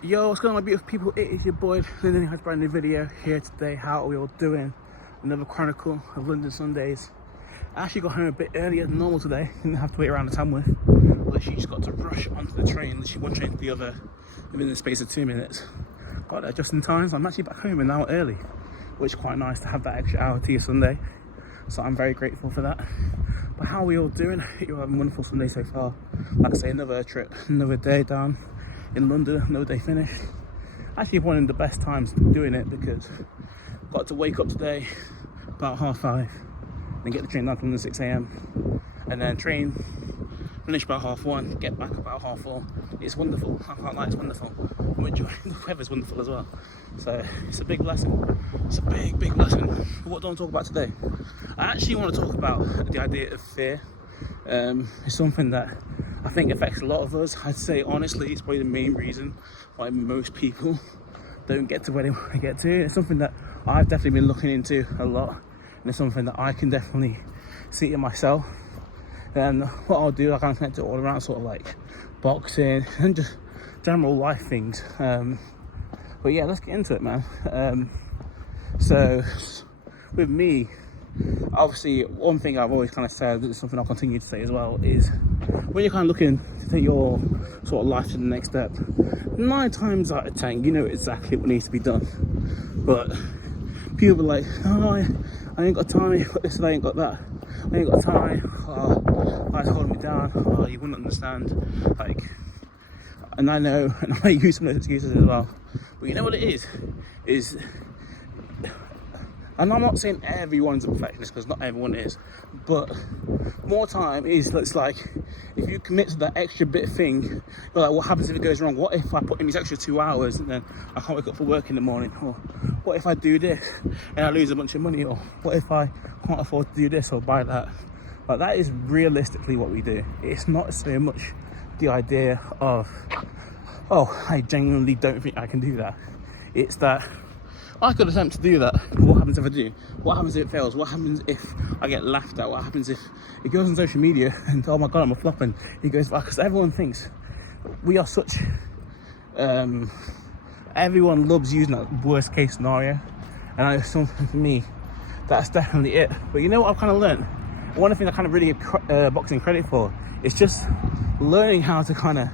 Yo, what's going on, my beautiful people? It is your boy, Lyndon. Has a brand new video here today. How are we all doing? Another chronicle of London Sundays. I actually got home a bit earlier than normal today. Didn't have to wait around the Tamworth. Although she just got to rush onto the train. Literally one train to the other within the space of 2 minutes. Got there just in time, so I'm actually back home an hour early, which is quite nice to have that extra hour to your Sunday. So I'm very grateful for that. But how are we all doing? You're having a wonderful Sunday so far. Like I say, another trip, another day down in London, another day finished. Actually one of the best times doing it because got to wake up today about 5:30 and get the train down from the 6 a.m. and then train finish about 1:30, get back about 4:30. It's wonderful. I can't lie, it's wonderful. I'm enjoying the weather's wonderful as well. So it's a big blessing. It's a big blessing. But what do I want to talk about today? I actually want to talk about the idea of fear. It's something that I think affects a lot of us. I'd say honestly it's probably the main reason why most people don't get to where they want to get to. It's something that I've definitely been looking into a lot, and it's something that I can definitely see in myself. And what I'll do, I kind of connect it all around sort of like boxing and just general life things. But yeah, let's get into it, man. So with me, obviously one thing I've always kind of said, it's something I'll continue to say as well, is when you're kind of looking to take your sort of life to the next step, 9 times out of 10 you know exactly what needs to be done. But people are like, oh, I ain't got time, I ain't got this and I ain't got that, I ain't got time, oh, life's holding me down, oh, you wouldn't understand, like, and I know, and I use some of those excuses as well, but you know what it is, and I'm not saying everyone's a perfectionist because not everyone is, but more time is, it's like, if you commit to that extra bit thing, you're like, what happens if it goes wrong? What if I put in these extra 2 hours and then I can't wake up for work in the morning? Or what if I do this and I lose a bunch of money? Or what if I can't afford to do this or buy that? Like, that is realistically what we do. It's not so much the idea of, oh, I genuinely don't think I can do that. It's that I could attempt to do that, but what happens if I do? What happens if it fails? What happens if I get laughed at? What happens if it goes on social media and, oh my god, I'm a flop, and it goes back? Because everyone thinks we are such, everyone loves using that worst case scenario, and I know something for me, that's definitely it. But you know what I've kind of learned? One of the things I kind of really give boxing credit for is just learning how to kind of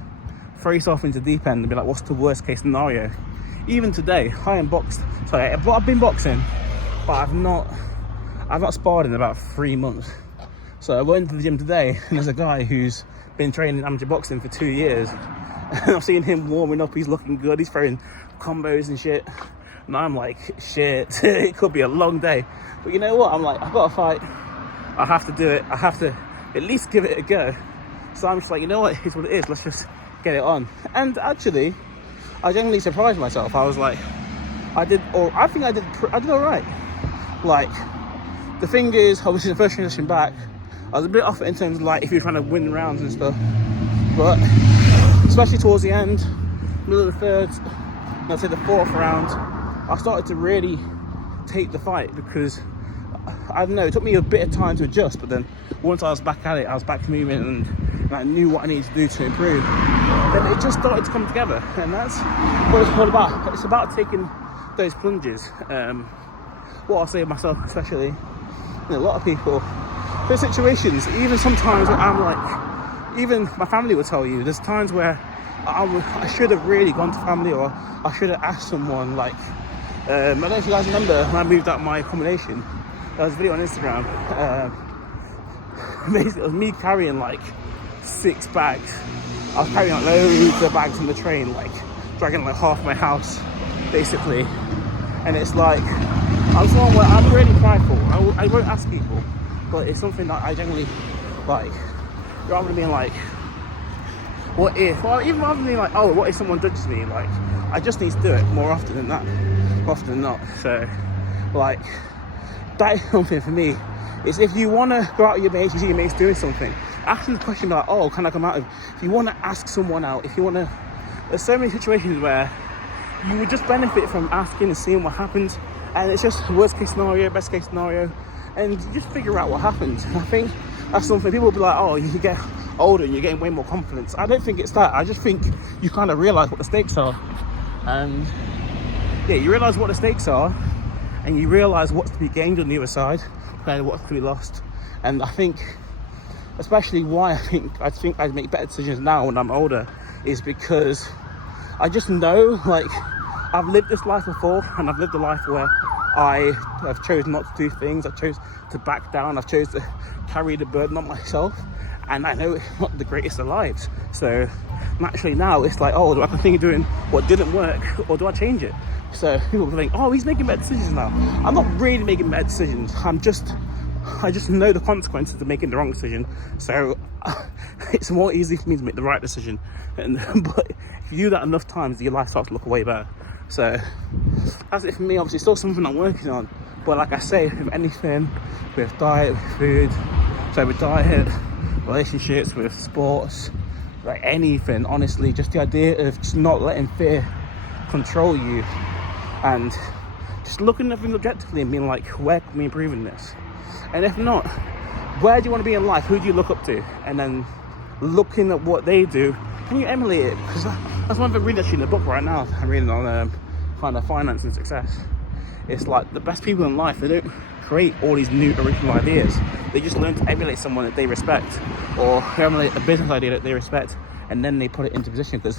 throw yourself into the deep end and be like, what's the worst case scenario? Even today, I've been boxing, but I've not sparred in about 3 months. So I went to the gym today, and there's a guy who's been training amateur boxing for 2 years, and I've seen him warming up. He's looking good. He's throwing combos and shit, and I'm like, shit, it could be a long day. But you know what? I'm like, I've got to fight. I have to do it. I have to at least give it a go. So I'm just like, you know what? It's what it is. Let's just get it on. And actually, I genuinely surprised myself. I was like, I think I did all right. Like, the thing is, obviously the first transition back, I was a bit off in terms of like if you're trying to win rounds and stuff. But especially towards the end, middle of the third, I'd say the 4th round, I started to really take the fight because I don't know, it took me a bit of time to adjust. But then once I was back at it, I was back moving and I knew what I needed to do to improve. Then it just started to come together, and that's what it's all about. It's about taking those plunges. What I'll say to myself, especially, a lot of people, there's situations, even sometimes where I'm like, even my family will tell you, there's times where I should have really gone to family, or I should have asked someone, like, I don't know if you guys remember when I moved out my accommodation, there was a video on Instagram, basically it was me carrying like 6 bags. I was carrying like loads of bags on the train, like dragging like half my house, basically. And it's like, I'm someone where I'm really prideful. I won't ask people, but it's something that I generally like. Rather than being like, what if? Or even rather than being like, oh, what if someone judges me? Like, I just need to do it more often than that, often than not. So, like, that is something for me. It's if you want to go out with your mates, you see your mates doing something, ask them the question like, oh, can I come out? If you want to ask someone out, if you want to, there's so many situations where you would just benefit from asking and seeing what happens, and it's just worst case scenario, best case scenario, and you just figure out what happens. And I think that's something people will be like, oh, you get older and you're getting way more confidence. I don't think it's that. I just think you kind of realize what the stakes are, And yeah, you realise what the stakes are, and you realise what's to be gained on the other side compared to what's to be lost. And I think, especially why I think I'd make better decisions now when I'm older, is because I just know, like, I've lived this life before, and I've lived a life where I've chosen not to do things, I've chose to back down, I've chose to carry the burden on myself, and I know it's not the greatest of lives. So naturally now it's like, oh, do I continue doing what didn't work, or do I change it? So people think, oh, he's making better decisions now. I'm not really making better decisions. I just know the consequences of making the wrong decision. So it's more easy for me to make the right decision. But if you do that enough times, your life starts to look way better. So that's it for me. Obviously, still something I'm working on. But like I say, with anything, with diet, with food, so with diet, relationships, with sports, like anything, honestly, just the idea of just not letting fear control you, and just looking at things objectively and being like, where can we improve in this? And if not, where do you want to be in life? Who do you look up to? And then looking at what they do, can you emulate it? Because that's one thing I'm reading actually in the book right now. I'm reading on kind of finance and success. It's like the best people in life, they don't create all these new original ideas. They just learn to emulate someone that they respect, or emulate a business idea that they respect, and then they put it into position. Because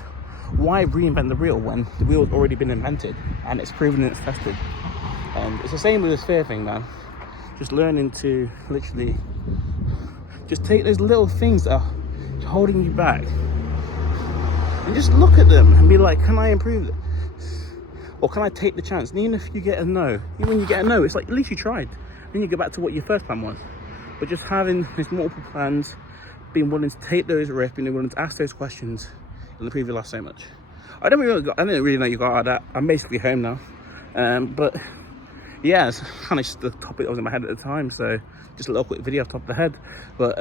why reinvent the wheel when the wheel's already been invented and it's proven and it's tested? And it's the same with this fear thing, man. Just learning to literally just take those little things that are holding you back and just look at them and be like, can I improve it? Or can I take the chance? And even if you get a no, even when you get a no, it's like, at least you tried. Then you go back to what your first plan was. But just having these multiple plans, being willing to take those risks, being willing to ask those questions, it'll improve your life so much. I didn't really know you got out of that. I'm basically home now. But yeah, it's kind of just the topic that was in my head at the time. So just a little quick video off the top of the head. But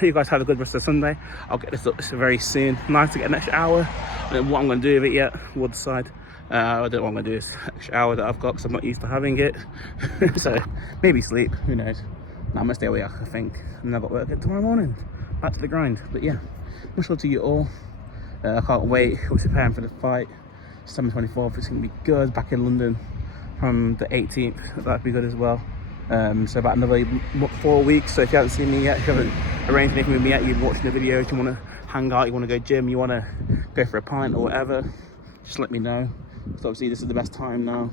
you guys have a good rest of Sunday. I'll get this up very soon. Nice to get an extra hour. I don't know what I'm going to do with it yet. We'll decide. I don't know what I'm going to do this extra hour that I've got, because I'm not used to having it. So maybe sleep, who knows. No, I'm going to stay awake, I think. And I've got work tomorrow morning. Back to the grind. But yeah, much love to you all. I can't wait. We're preparing for the fight. September 24th, it's going to be good. Back in London from the 18th, that'd be good as well. So about another 4 weeks. So if you haven't seen me yet, if you haven't arranged anything with me yet, you've been watching the videos, you want to hang out, you want to go gym, you want to go for a pint or whatever, just let me know. So obviously this is the best time now.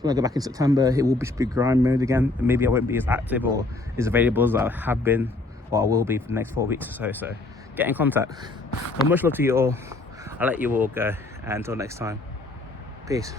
When I go back in September, it will be grind mode again, and maybe I won't be as active or as available as I have been, or I will be for the next 4 weeks or so. So get in contact. Well, much love to you all. I'll let you all go, and until next time, peace.